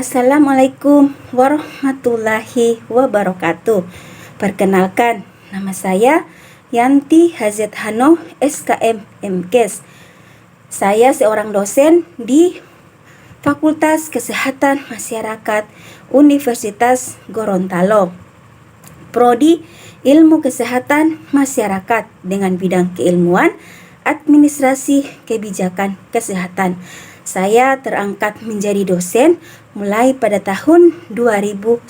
Assalamualaikum warahmatullahi wabarakatuh. Perkenalkan, nama saya Yanti Hazet Hano, SKM MKes. Saya seorang dosen di Fakultas Kesehatan Masyarakat Universitas Gorontalo. Prodi Ilmu Kesehatan Masyarakat dengan bidang keilmuan, administrasi, kebijakan kesehatan. Saya terangkat menjadi dosen mulai pada tahun 2010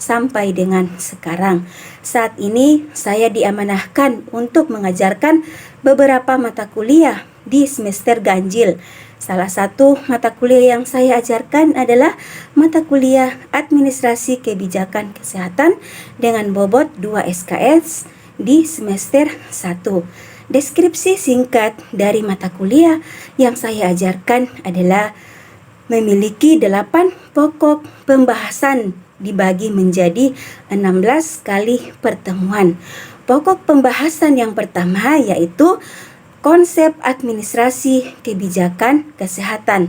sampai dengan sekarang. Saat ini saya diamanahkan untuk mengajarkan beberapa mata kuliah di semester ganjil. Salah satu mata kuliah yang saya ajarkan adalah mata kuliah Administrasi Kebijakan Kesehatan dengan bobot 2 SKS di semester 1. Deskripsi singkat dari mata kuliah yang saya ajarkan adalah memiliki 8 pokok pembahasan dibagi menjadi 16 kali pertemuan. Pokok pembahasan yang pertama yaitu konsep administrasi kebijakan kesehatan.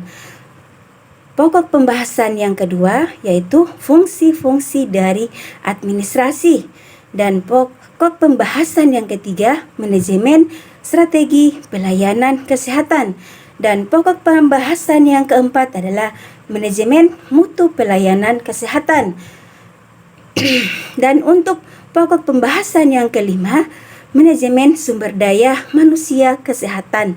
Pokok pembahasan yang kedua yaitu fungsi-fungsi dari administrasi. Dan pokok pembahasan yang ketiga, manajemen strategi pelayanan kesehatan. Dan pokok pembahasan yang keempat adalah manajemen mutu pelayanan kesehatan. Dan untuk pokok pembahasan yang kelima, manajemen sumber daya manusia kesehatan.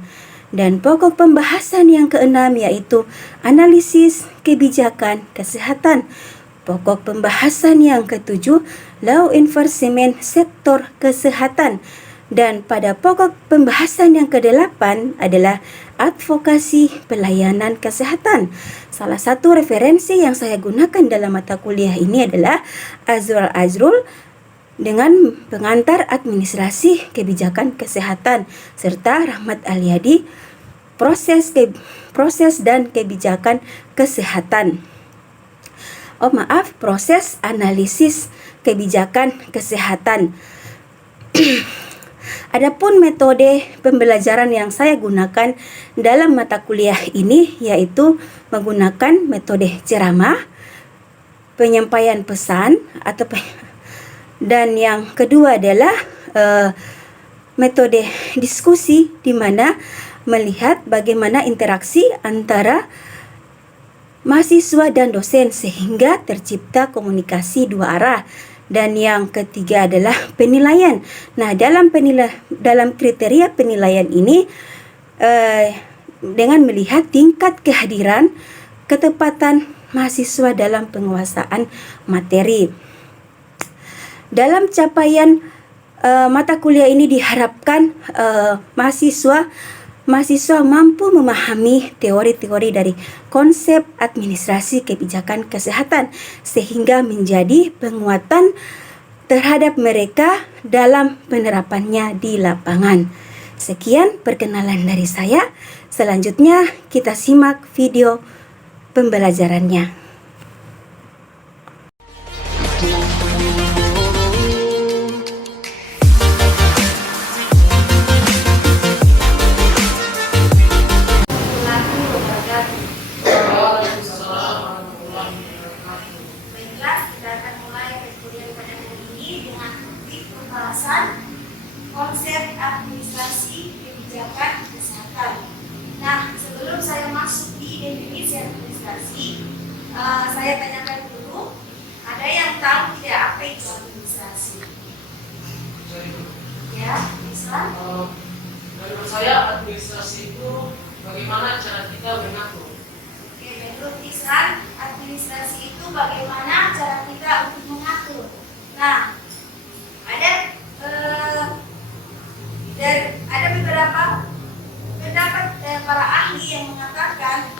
Dan pokok pembahasan yang keenam yaitu analisis kebijakan kesehatan. Pokok pembahasan yang ketujuh, law enforcement sektor kesehatan. Dan pada pokok pembahasan yang kedelapan adalah advokasi pelayanan kesehatan. Salah satu referensi yang saya gunakan dalam mata kuliah ini adalah Azrul Azrul dengan pengantar administrasi kebijakan kesehatan serta Rahmat Aliyadi proses dan kebijakan kesehatan. Proses analisis kebijakan kesehatan. Adapun metode pembelajaran yang saya gunakan dalam mata kuliah ini yaitu menggunakan metode ceramah, penyampaian pesan dan yang kedua adalah metode diskusi di mana melihat bagaimana interaksi antara mahasiswa dan dosen sehingga tercipta komunikasi dua arah. Dan yang ketiga adalah penilaian. Nah, dalam kriteria penilaian ini dengan melihat tingkat kehadiran, ketepatan mahasiswa dalam penguasaan materi. Dalam capaian mata kuliah ini diharapkan mahasiswa mampu memahami teori-teori dari konsep administrasi kebijakan kesehatan sehingga menjadi penguatan terhadap mereka dalam penerapannya di lapangan. Sekian perkenalan dari saya. Selanjutnya kita simak video pembelajarannya. Konsep administrasi kebijakan kesehatan. Nah, sebelum saya masuk di definisi administrasi, saya tanyakan dulu, ada yang tahu tidak apa itu administrasi? Ya, bisa? Menurut saya administrasi itu bagaimana cara kita mengatur. Oke, menurut Islam, administrasi itu bagaimana cara kita untuk mengatur. Nah, ada beberapa pendapat para ahli yang mengatakan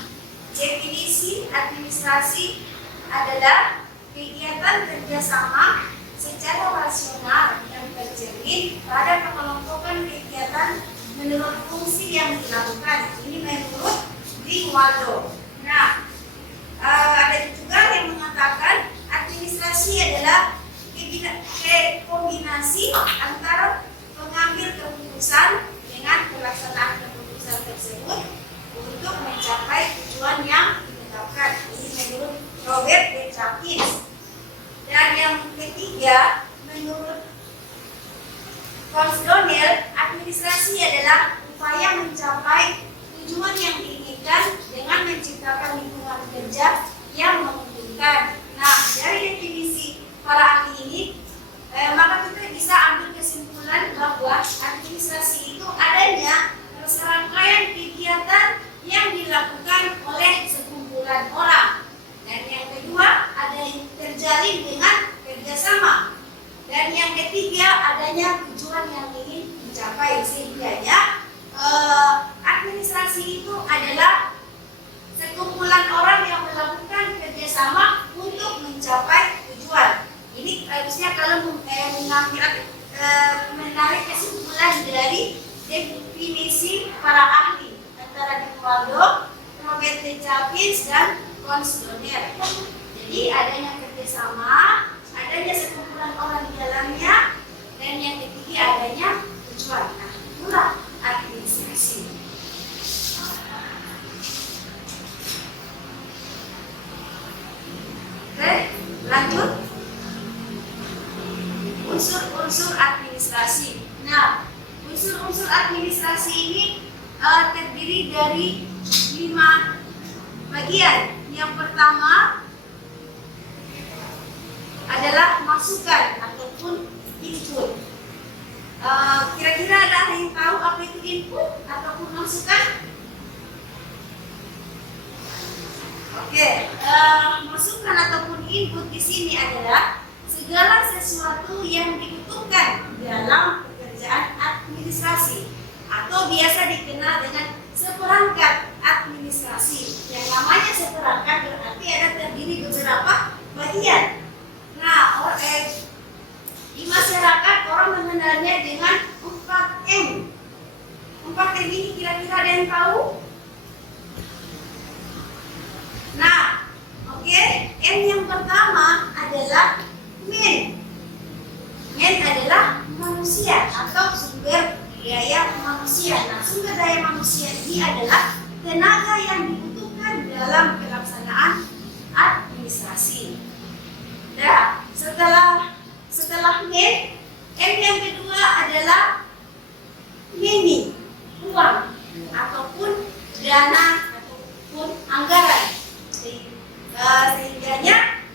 definisi administrasi adalah kegiatan kerjasama secara rasional yang tercermin pada pengelompokan kegiatan menurut fungsi yang dilakukan. Ini menurut Waldo. Nah, ada juga yang mengatakan administrasi adalah kombinasi antara pengambil keputusan dengan pelaksanaan keputusan tersebut untuk mencapai tujuan yang ditetapkan. Ini menurut visi misi para ahli antara di Waldo, Robert Chapins dan konselor. Jadi adanya kerjasama, adanya sekumpulan orang di dalamnya, dan yang ketiga adanya tujuan. Nah, itulah administrasi. Oke, lanjut. Unsur-unsur administrasi. Nah, unsur-unsur administrasi ini terdiri dari 5 bagian. Yang pertama adalah masukan ataupun input. Kira-kira ada yang tahu apa itu input ataupun masukan? Oke, masukan ataupun input di sini adalah segala sesuatu yang dibutuhkan dalam pekerjaan administrasi atau biasa dikenal dengan seperangkat administrasi. Yang namanya seperangkat berarti ada terdiri beberapa bagian. Nah, di masyarakat orang mengenalnya dengan 4M. 4M ini kira-kira ada yang tahu? Nah, oke, M yang pertama adalah men. Men adalah manusia atau sumber daya manusia. Nah, sumber daya manusia ini adalah tenaga yang dibutuhkan dalam pelaksanaan administrasi. Nah, setelah men, M yang kedua adalah money, uang ataupun dana ataupun anggaran. Sehingganya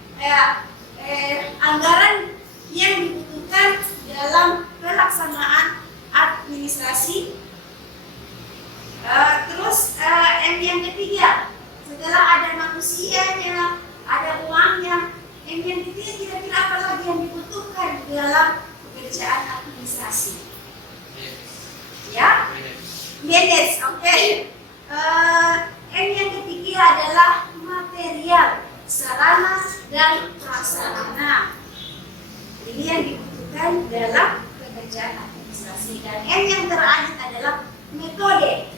anggaran yang dibutuhkan dalam pelaksanaan administrasi. Terus M yang ketiga, setelah ada manusianya, ada uangnya, M yang ketiga kira-kira apa lagi yang dibutuhkan dalam pekerjaan administrasi? Ya, manage. Oke. M yang ketiga adalah material, sarana dan prasarana. Ini yang dibutuhkan dalam pekerjaan administrasi. Dan M yang terakhir adalah metode,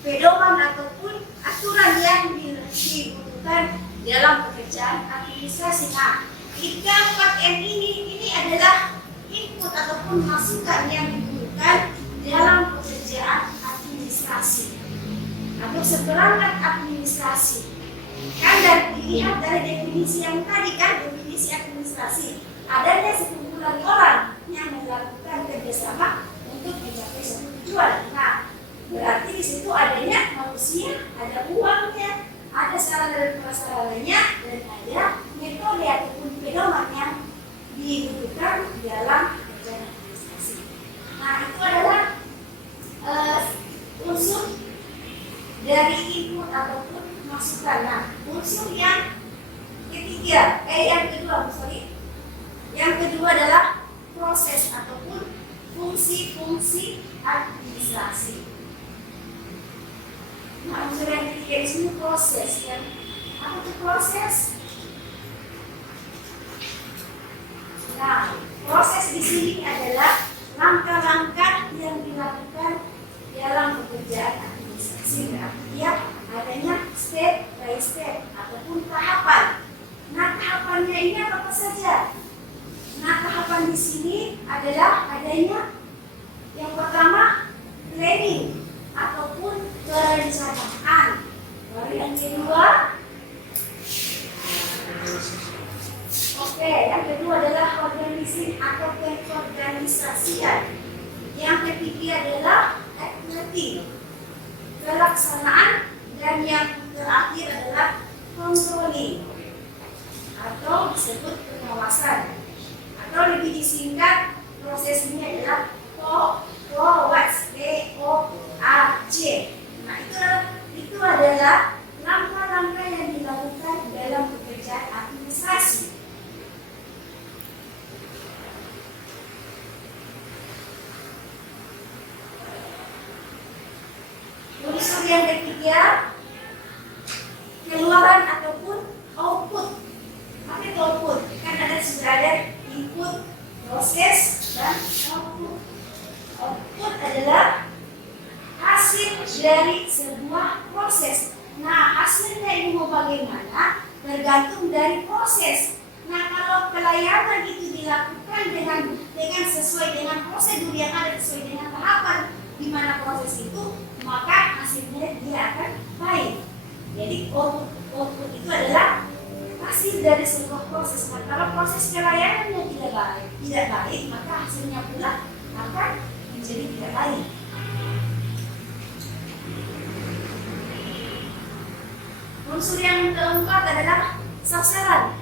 pedoman ataupun aturan yang dibutuhkan dalam pekerjaan administrasi. Nah, 4M ini adalah input ataupun masukan yang dibutuhkan dalam pekerjaan administrasi atau seperangkat administrasi. Kan dilihat dari definisi yang tadi kan, definisi administrasi adanya sekumpulan orang yang melakukan kerjasama untuk mencapai suatu tujuan. Nah, berarti di situ adanya manusia, ada uangnya, ada sarana dan prasarananya, dan ada metode ataupun pedoman yang dibutuhkan dalam pekerjaan administrasi. Nah, itu adalah unsur dari input ataupun masukan. Nah, unsur yang ketiga, yang kedua adalah proses ataupun fungsi-fungsi administrasi. Nah, unsur yang ketiga di sini proses. Ya. Apa itu proses? Nah, proses di sini adalah langkah-langkah yang dilakukan dalam pekerjaan administrasi. Artinya adanya step by step ataupun tahapan. Nah, tahapannya ini apa saja? Nah, tahapan di sini adalah adanya yang pertama planning ataupun perencanaan. Lalu yang kedua, yang kedua adalah organisasi atau pengorganisasian. Yang ketiga adalah activity, pelaksanaan, dan yang terakhir adalah controlling atau disebut pengawasan. Atau lebih disingkat proses ini adalah POAC. Nah, itu adalah langkah-langkah yang dilakukan dalam pekerjaan administrasi. Unsur yang ketiga, keluaran ataupun output. Apa itu output? Kan sudah ada input, proses, dan output. Output adalah dari sebuah proses. Nah, hasilnya ini mau bagaimana tergantung dari proses. Nah, kalau pelayanan itu dilakukan dengan sesuai dengan prosedur yang ada, sesuai dengan tahapan di mana proses itu, maka hasilnya dia akan baik. Jadi output itu adalah hasil dari sebuah proses. Nah, kalau proses pelayanannya tidak baik, maka hasilnya pula akan menjadi tidak baik. Unsur yang keempat adalah sasaran.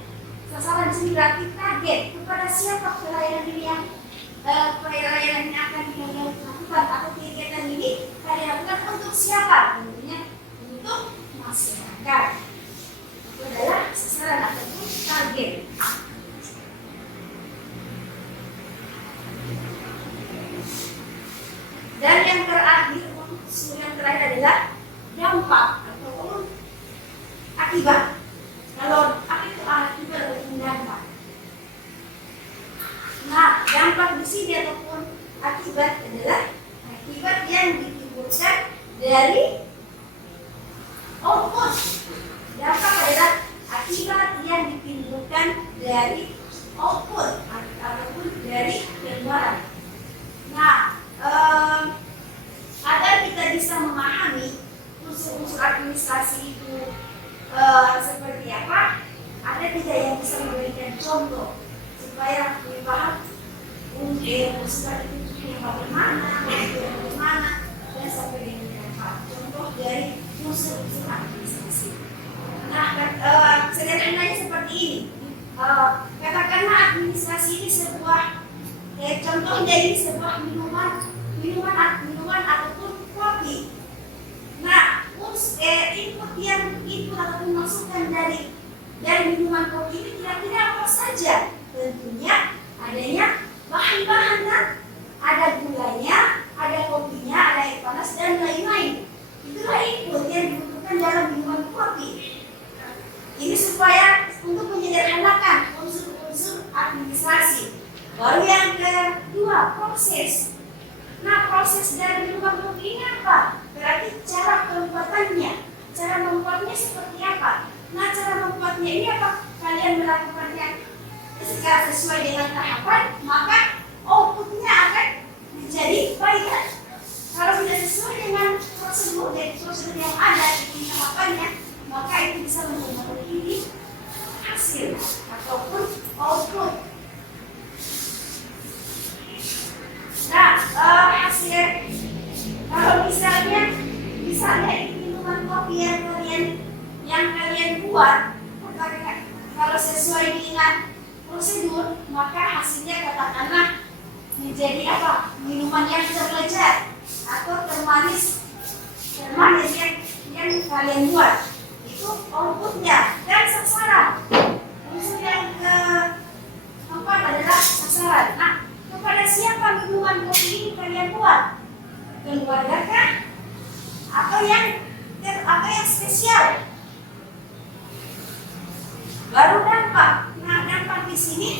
Sasaran di sini berarti target, kepada siapa pelayanan ini yang pelayanan ini akan dilakukan atau kegiatan ini dilakukan untuk siapa? Tentunya untuk masyarakat. Itu adalah sasaran ataupun target. Dan yang terakhir, unsur yang terakhir adalah dampak ataupun akibat. Kalau apa itu akibat ataupun dampak? Nah, dampak di sini ataupun akibat adalah akibat yang ditimbulkan dari output. Dampak adalah akibat yang ditimbulkan dari output ataupun dari keluaran. Nah, agar kita bisa memahami unsur-unsur administrasi itu seperti apa, ada tidak yang bisa memberikan contoh supaya lebih paham unsur itu yang bagaimana, dan sampai dengan apa. Contoh dari unsur-unsur administrasi. Nah, sederhananya seperti ini. Katakanlah administrasi ini sebuah contohnya ini sebuah minuman ataupun kopi. Nah, input ataupun masukan dari minuman kopi ini kira-kira apa saja? Tentunya adanya bahan-bahan, kan? Ada gulanya, ada kopinya, ada air panas dan lain-lain. Itulah input yang dibutuhkan dalam minuman kopi. Ini supaya untuk menyederhanakan unsur-unsur administrasi. Baru yang kedua, proses. Nah, proses dari minuman kopi ini apa? Berarti cara pembuatannya. Cara membuatnya seperti apa? Nah, cara membuatnya ini apa? Kalian melakukannya secara sesuai dengan tahapan, maka outputnya akan menjadi baik. Kalau tidak sesuai dengan prosedur yang ada di tahapannya, maka itu bisa mempengaruhi hasil ataupun output. Nah, hasil kalau misalnya ini minuman kopi yang kalian buat, kalau sesuai dengan prosedur, maka hasilnya katakanlah menjadi apa? Minuman yang terlezat atau termanis yang kalian buat. Itu outputnya. Dan sasaran. Unsur yang keempat adalah sasaran. Nah, kepada siapa minuman kopi ini kalian buat? Keluarga kah? Atau yang spesial? Baru dampak. Nah, dampak di sini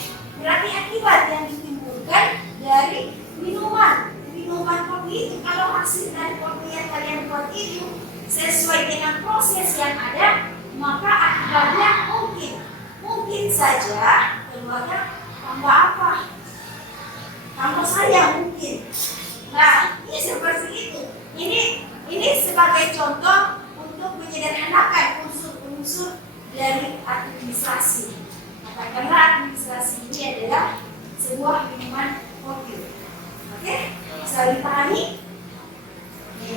berarti akibat yang ditimbulkan dari minuman kopi itu. Kalau hasil dari kopi yang kalian buat itu sesuai dengan proses yang ada, maka akibatnya mungkin saja keluarga tambah apa? Tambah sayang mungkin. Nah, ini seperti itu. Ini sebagai contoh untuk menyederhanakan unsur-unsur dari administrasi. Katakanlah administrasi ini adalah sebuah minuman kopi. Oke? Bisa dipahami? Oke.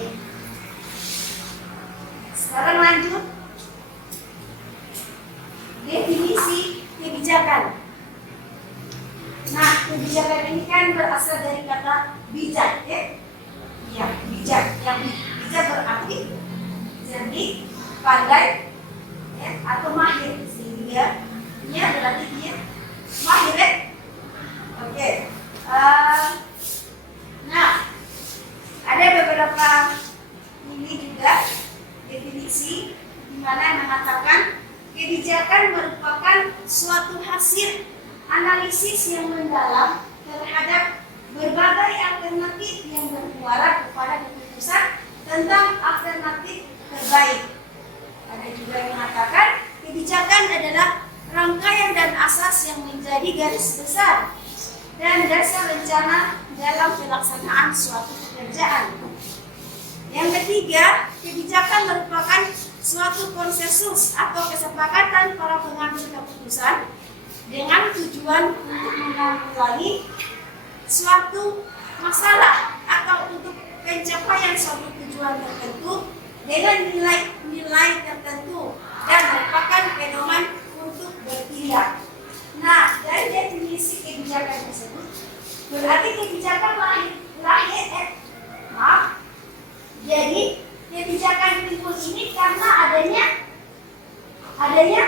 Sekarang lanjut. Definisi kebijakan. Nah, kebijakan ini kan berasal dari kata bijak, ya? Ya, bijak. Yang bijak berarti cerdik, pandai, ya, atau mahir. Sehingga dia berarti dia mahir, ya? Oke. Nah, ada beberapa ini juga definisi di mana yang mengatakan kebijakan merupakan suatu hasil analisis yang mendalam terhadap berbagai alternatif yang bermuara kepada keputusan tentang kebijakan adalah rangkaian dan asas yang menjadi garis besar dan dasar rencana dalam pelaksanaan suatu pekerjaan. Yang ketiga, kebijakan merupakan suatu konsensus atau kesepakatan para pengambil keputusan dengan tujuan untuk menanggulangi suatu masalah atau untuk pencapaian suatu tujuan tertentu dengan nilai-nilai tertentu dan merupakan pedoman untuk bertindak. Nah, dari definisi kebijakan tersebut, berarti kebijakan jadi kebijakan timbul ini karena adanya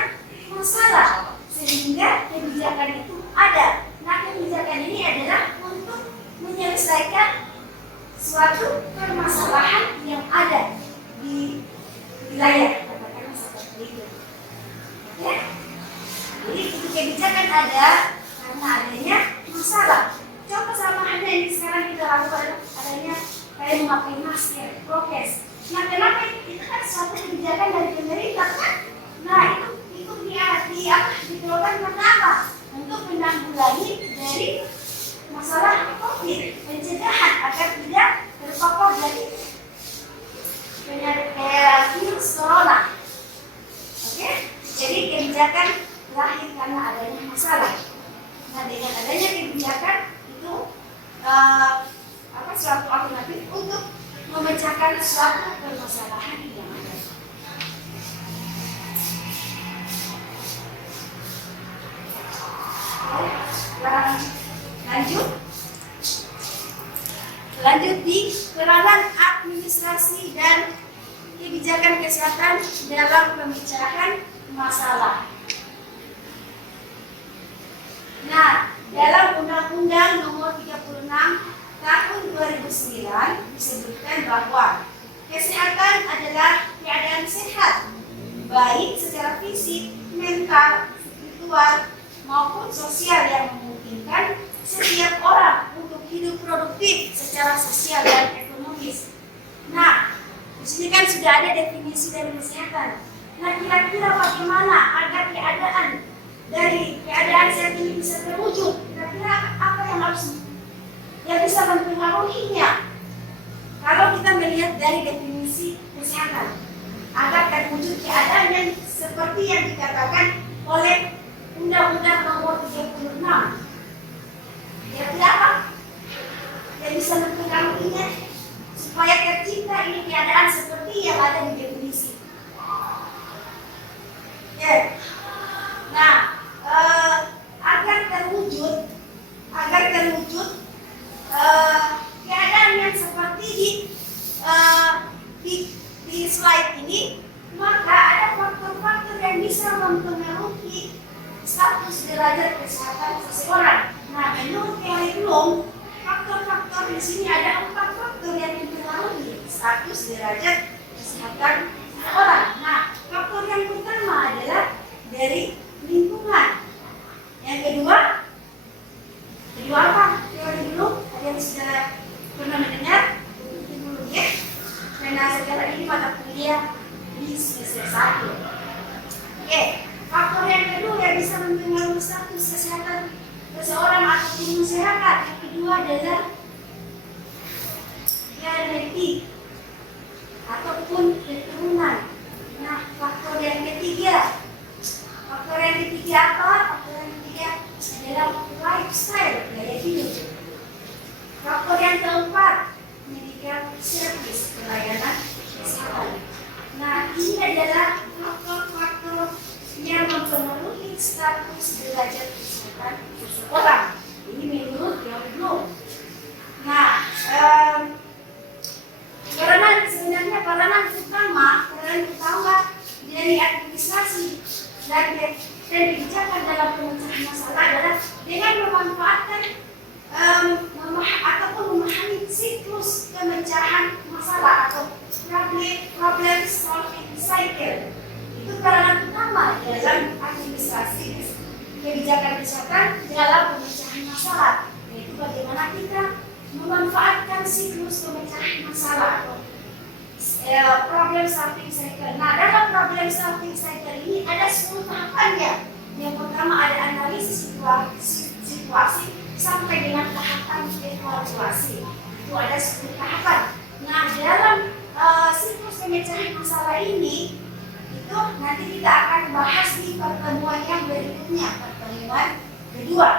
masalah sehingga kebijakan itu ada. Nah, kebijakan ini adalah untuk menyelesaikan suatu permasalahan yang ada di wilayah, katakanlah seperti itu. Oke? Jadi kebijakan ada karena adanya masalah. Contoh sama halnya yang sekarang kita lakukan adanya kayak memakai masker, prokes. Nah, kenapa itu kan suatu kebijakan dari pemerintah kan? Nah, itu dikeluarkan karena apa? Untuk menanggulangi dari masalah COVID, pencegahan agar tidak terpapar dari penyakit virus corona. Oke? Jadi kebijakan lahir karena adanya masalah. Nah, dengan adanya kebijakan itu suatu alternatif untuk memecahkan suatu permasalahan yang ada. Lanjut di peranan administrasi dan kebijakan kesehatan dalam pemecahan masalah. Nah, dalam Undang-Undang Nomor 36 Tahun 2009 disebutkan bahwa kesehatan adalah keadaan sehat, baik secara fisik, mental, spiritual, maupun sosial yang memungkinkan setiap orang untuk hidup produktif secara sosial dan ekonomis. Nah, di sini kan sudah ada definisi dari kesehatan. Nah, kira-kira bagaimana agar dari keadaan sehat ini bisa terwujud? Kira-kira apa yang bisa mempengaruhinya? Kalau kita melihat dari definisi kesehatan, agar terwujud keadaan yang seperti yang dikatakan oleh Undang-Undang Nomor 36, kira-kira apa yang bisa mempengaruhinya supaya tercipta ini keadaan seperti yang ada di definisi? Ya. Nah, agar terwujud keadaan yang seperti di slide ini, maka ada faktor-faktor yang bisa mempengaruhi status derajat kesehatan seseorang. Nah, menurut teori Bloom, faktor-faktor di sini ada 4 faktor yang mempengaruhi status derajat kesehatan seseorang. Nah, faktor yang pertama adalah dari lingkungan. Yang kedua apa? Teori Bloom, ada yang sudah pernah mendengar? Dulu ya. Karena sekarang ini mata kuliah di semester 1. Oke, faktor yang kedua yang bisa mempengaruhi status kesehatan seseorang ataupun masyarakat. Yang kedua adalah genetik ataupun keturunan. Nah, faktor yang ketiga apa? Faktor yang ketiga adalah lifestyle, gaya hidup. Faktor yang keempat, medical service, pelayanan kesehatan. Nah, ini adalah faktor-faktor yang mempengaruhi status derajat kesehatan seseorang. Ini menurut teori Bloom. Nah, peranan utama dari administrasi dan kebijakan dalam pemecahan masalah adalah dengan memanfaatkan ataupun memahami siklus pemecahan masalah atau problem solving cycle. Itu peranan utama dalam administrasi kebijakan kesehatan dalam pemecahan masalah, yaitu bagaimana kita memanfaatkan siklus pemecahan masalah atau problem solving cycle. Nah, dalam problem solving cycle ini ada 10 tahapan ya. Yang pertama ada analisis situasi sampai dengan tahapan evaluasi. Itu ada 10 tahapan. Nah, dalam siklus pemecahan masalah ini itu nanti kita akan bahas di pertemuan yang berikutnya, pertemuan kedua.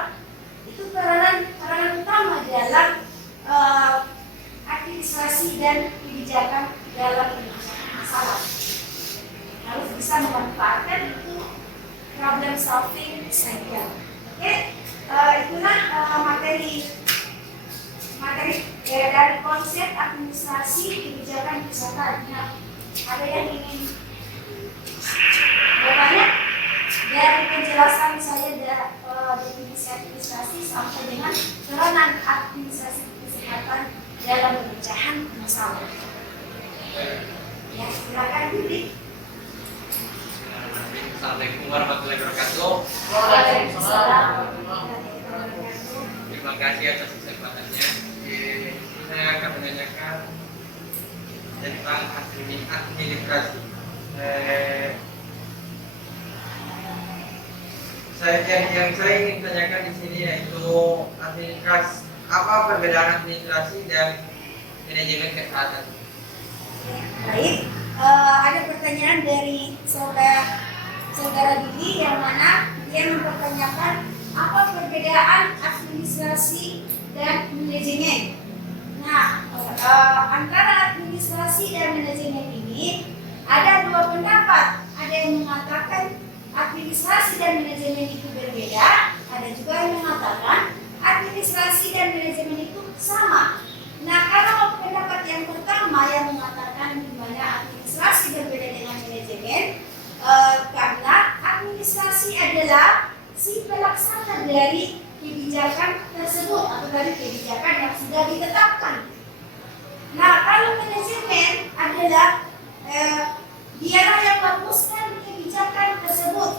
Itu peranan utama dalam administrasi dan kebijakan dalam pemecahan masalah. Harus bisa memanfaatkan itu problem solving cycle. Oke, itulah materi dari konsep administrasi kebijakan wisata. Nah, ada yang ingin bertanya dari penjelasan saya definisi administrasi sampai dengan peranan administrasi kesehatan dalam pemecahan masalah. Ya, silakan Budi. Assalamualaikum warahmatullahi wabarakatuh. Waalaikumsalam warahmatullahi wabarakatuh. Terima kasih atas kesempatannya. Saya akan menanyakan tentang administrasi. Yang saya ingin tanyakan di sini yaitu administrasi. Apa perbedaan administrasi dan manajemen kesehatan? Baik, ada pertanyaan dari saudara Billy yang mana dia mempertanyakan apa perbedaan administrasi dan manajemen. Nah, antara administrasi dan manajemen ini ada dua pendapat. Ada yang mengatakan administrasi dan manajemen itu berbeda, ada juga yang mengatakan administrasi dan manajemen itu sama. Nah, kalau pendapat yang pertama yang mengatakan di mana administrasi berbeda dengan manajemen, karena administrasi adalah si pelaksana dari kebijakan tersebut atau dari kebijakan yang sudah ditetapkan. Nah, kalau manajemen adalah dialah yang merumuskan kebijakan tersebut.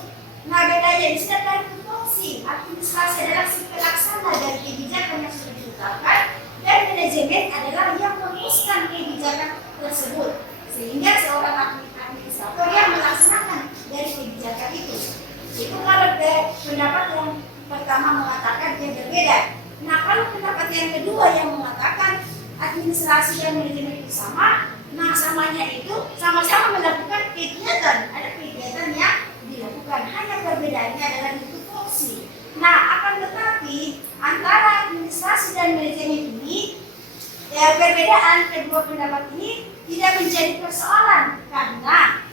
Nah, bedanya di sini adalah fungsi. Administrasi adalah si pelaksana dari kebijakan yang sudah ditetapkan, dan manajemen adalah yang merumuskan kebijakan tersebut. Sehingga seorang administrator yang melaksanakan dari kebijakan itu. Itu kalau pendapat yang pertama mengatakan dia berbeda. Nah, kalau pendapat yang kedua yang mengatakan administrasi dan manajemen itu sama, nah samanya itu sama-sama melakukan kegiatan. Ada kegiatan yang dilakukan, hanya perbedaannya adalah itu fungsi. Nah, akan tetapi antara administrasi dan manajemen ini, perbedaan kedua pendapat ini tidak menjadi persoalan karena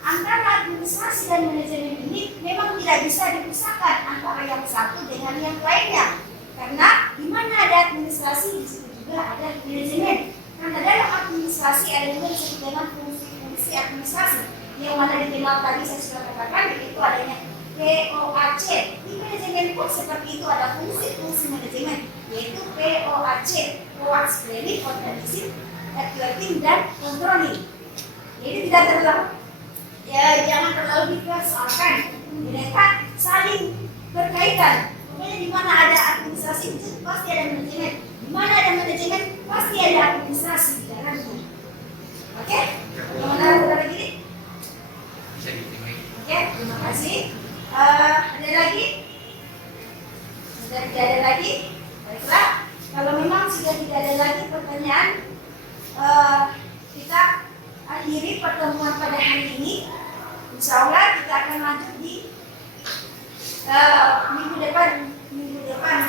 antara administrasi dan manajemen ini memang tidak bisa dipisahkan antara yang satu dengan yang lainnya. Karena di mana ada administrasi, di situ juga ada manajemen. Karena dalam administrasi ada juga disebut dengan fungsi-fungsi administrasi yang mana dikenal tadi saya sudah katakan, yaitu adanya POAC. Di manajemen pun seperti itu, ada fungsi-fungsi manajemen, yaitu POAC, Poac Planning, Organizing, Evaluating, dan Controlling. Jadi tidak terlalu, jangan terlalu dipersoalkan. Mereka saling berkaitan. Pokoknya di mana ada administrasi itu pasti ada manajemen. Di mana ada manajemen pasti ada administrasi di dalamnya. Oke? Gimana saudara gini? Bisa diterima. Oke, terima kasih. Ada lagi? Sudah tidak ada lagi? Baiklah. Kalau memang sudah tidak ada lagi pertanyaan, kita akhiri pertemuan pada hari ini. Insya Allah kita akan lanjut di minggu depan